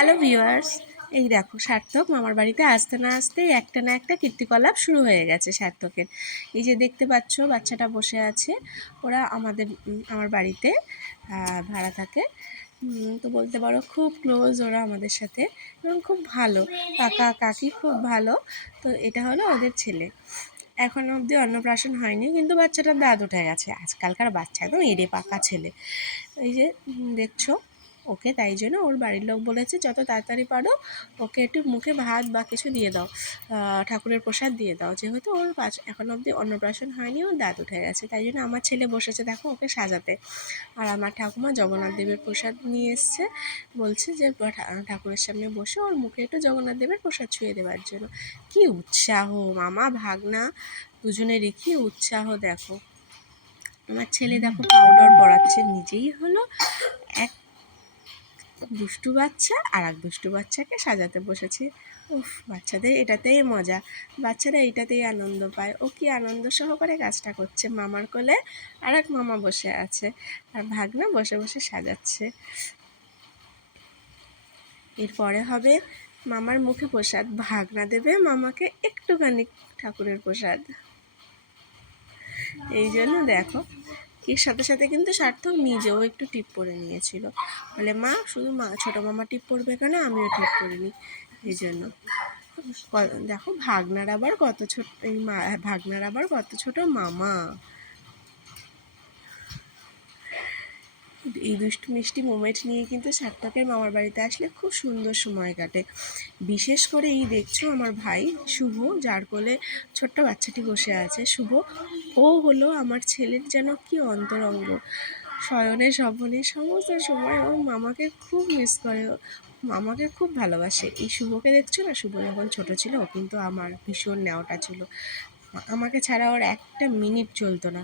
Hello viewers এই দেখো, সার্থক মামার বাড়িতে আসতে না আসতেই একটা না একটা কীর্তিকলাপ শুরু হয়ে গেছে সার্থকের। এই যে দেখতে পাচ্ছ, বাচ্চাটা বসে আছে। ওরা আমাদের আমার বাড়িতে ভাড়া থাকে। তো বলতে পারো খুব ক্লোজ ওরা আমাদের সাথে এবং খুব ভালো। কাকা, কাকি খুব ভালো। তো এটা হলো ওদের ছেলে। এখনও অবধি অন্নপ্রাশন হয়নি, কিন্তু বাচ্চাটার দাঁত উঠে গেছে। আজকালকার বাচ্চা একদম এড়ে পাকা ছেলে। এই যে দেখছ? ওকে তাই জন্য ওর বাড়ির লোক বলেছে, যত তাড়াতাড়ি পারো ওকে একটু মুখে ভাত বা কিছু দিয়ে দাও ঠাকুরের প্রসাদ দিয়ে দাও। যেহেতু ওর পাঁচ, এখন অবধি অন্নপ্রাশন হয়নি, ওর দাঁত উঠে গেছে। তাই জন্য আমার ছেলে বসেছে, দেখো ওকে সাজাতে। আর আমার ঠাকুমা জগন্নাথ দেবের প্রসাদ নিয়ে এসছে, বলছে যে ঠাকুরের সামনে বসে ওর মুখে একটু জগন্নাথ দেবের প্রসাদ ছুঁয়ে দেওয়ার জন্য। কি উৎসাহ, মামা ভাগনা, দুজনেরই কি উৎসাহ, দেখো। আমার ছেলে দেখো পাউডার পড়াচ্ছে নিজেই হলো এক দুষ্টু বাচ্চা আর এক দুষ্টু বাচ্চাকে সাজাতে বসেছে। উফ, বাচ্চাদের এটাতেই মজা। বাচ্চারা এটাতেই আনন্দ পায়। ও কি আনন্দ সহকারে কাজটা করছে? মামার কোলে আর এক মামা বসে আছে আর ভাগনা বসে বসে সাজাচ্ছে। এরপরে হবে মামার মুখে প্রসাদ। ভাগনা দেবে মামাকে একটুখানি ঠাকুরের প্রসাদ। এই জন্য দেখো এর সাথে সাথে কিন্তু সার্থক নিজেও একটু টিপ পরে নিয়েছিল। বলে, মা, শুধু মা, ছোটো মামা টিপ পরবে কেন? আমিও টিপ করিনি এই জন্য। দেখো, ভাগনার আবার কত ছোট, এই মা, ভাগনার আবার কত ছোট মামা। এই দুষ্টু মিষ্টি মোমেন্ট নিয়ে কিন্তু সার্থকের মামার বাড়িতে আসলে খুব সুন্দর সময় কাটে। বিশেষ করে এই দেখছ আমার ভাই শুভ, যার কোলে ছোট্ট বাচ্চাটি বসে আছে। শুভ, ও হলো আমার ছেলের যেন কি অন্তরঙ্গ। শয়নে স্বপনে সমস্ত সময় ও মামাকে খুব মিস করে মামাকে খুব ভালোবাসে। এই শুভকে দেখছ না? শুভ যখন ছোট ছিল কিন্তু আমার ভীষণ নেওয়াটা ছিল। আমাকে ছাড়া ওর একটা মিনিট চলতো না।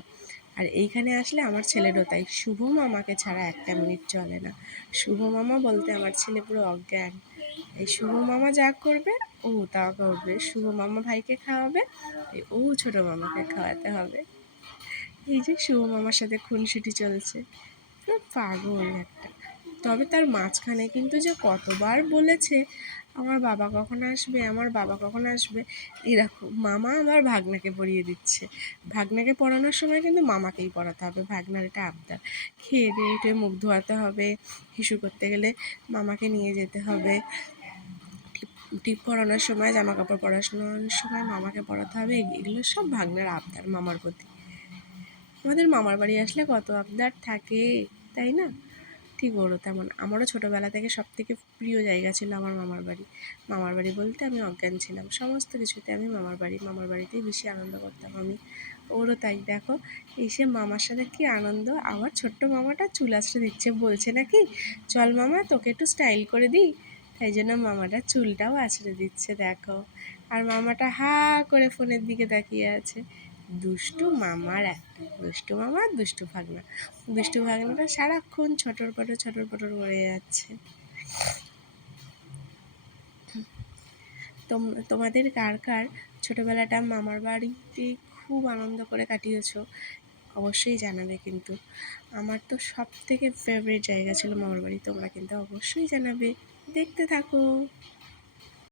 আর এইখানে আসলে আমার ছেলেরও তাই। শুভ মামাকে ছাড়া একটা মিনিট চলে না। শুভ মামা বলতে আমার ছেলে পুরো অজ্ঞান। এই শুভ মামা যা করবে, ও তা করবে। শুভ মামা ভাইকে খাওয়াবে ও ছোট মামাকে খাওয়াতে হবে। এই যে শুভ মামার সাথে খুনসুটি চলছে। পুরো পাগল একটা। তবে তার মাঝখানে কিন্তু যে কতবার বলেছে, আমার বাবা কখন আসবে? আমার বাবা কখন আসবে? এরকম মামা আবার ভাগনাকে পড়িয়ে দিচ্ছে। ভাগনাকে পড়ানোর সময় কিন্তু মামাকেই পড়াতে হবে। ভাগনার এটা আবদার। খেয়ে দিয়ে উঠে মুখ ধোয়াতে হবে, হিসু করতে গেলে মামাকে নিয়ে যেতে হবে। টিপ- পরানোর সময় জামা কাপড় পরানোর সময় মামাকে পড়াতে হবে। এগুলো সব ভাগনার আবদার মামার প্রতি। আমাদের মামার বাড়ি আসলে কত আবদার থাকে, তাই না? ঠিক ওরও তেমন। আমারও ছোটোবেলা থেকে সব থেকে প্রিয় জায়গা ছিল আমার মামার বাড়ি। মামার বাড়ি বলতে আমি অজ্ঞান ছিলাম। সমস্ত কিছুতে আমি মামার বাড়ি, মামার বাড়িতেই বেশি আনন্দ করতাম আমি। ওরও তাই। দেখো, এসে মামার সাথে কি আনন্দ? আবার ছোট্ট মামাটা চুল আছড়ে দিচ্ছে। বলছে নাকি, চল মামা, তোকে একটু স্টাইল করে দিই। তাই জন্য মামাটা চুলটাও আছড়ে দিচ্ছে, দেখো। আর মামাটা হা করে ফোনের দিকে তাকিয়ে আছে। দুষ্টু মামার একটা, দুষ্টু মামা আর দুষ্টু ভাগনা। দুষ্টু ভাগনাটা সারাক্ষণ ছটর পটর ছটর পটর করে যাচ্ছে। তোম- তোমাদের কার কার ছোটোবেলাটা মামার বাড়িতে খুব আনন্দ করে কাটিয়েছো? অবশ্যই জানাবে কিন্তু। আমার তো সব থেকে ফেভারিট জায়গা ছিল মামার বাড়ি, তোমরা কিন্তু অবশ্যই জানাবে। দেখতে থাকো।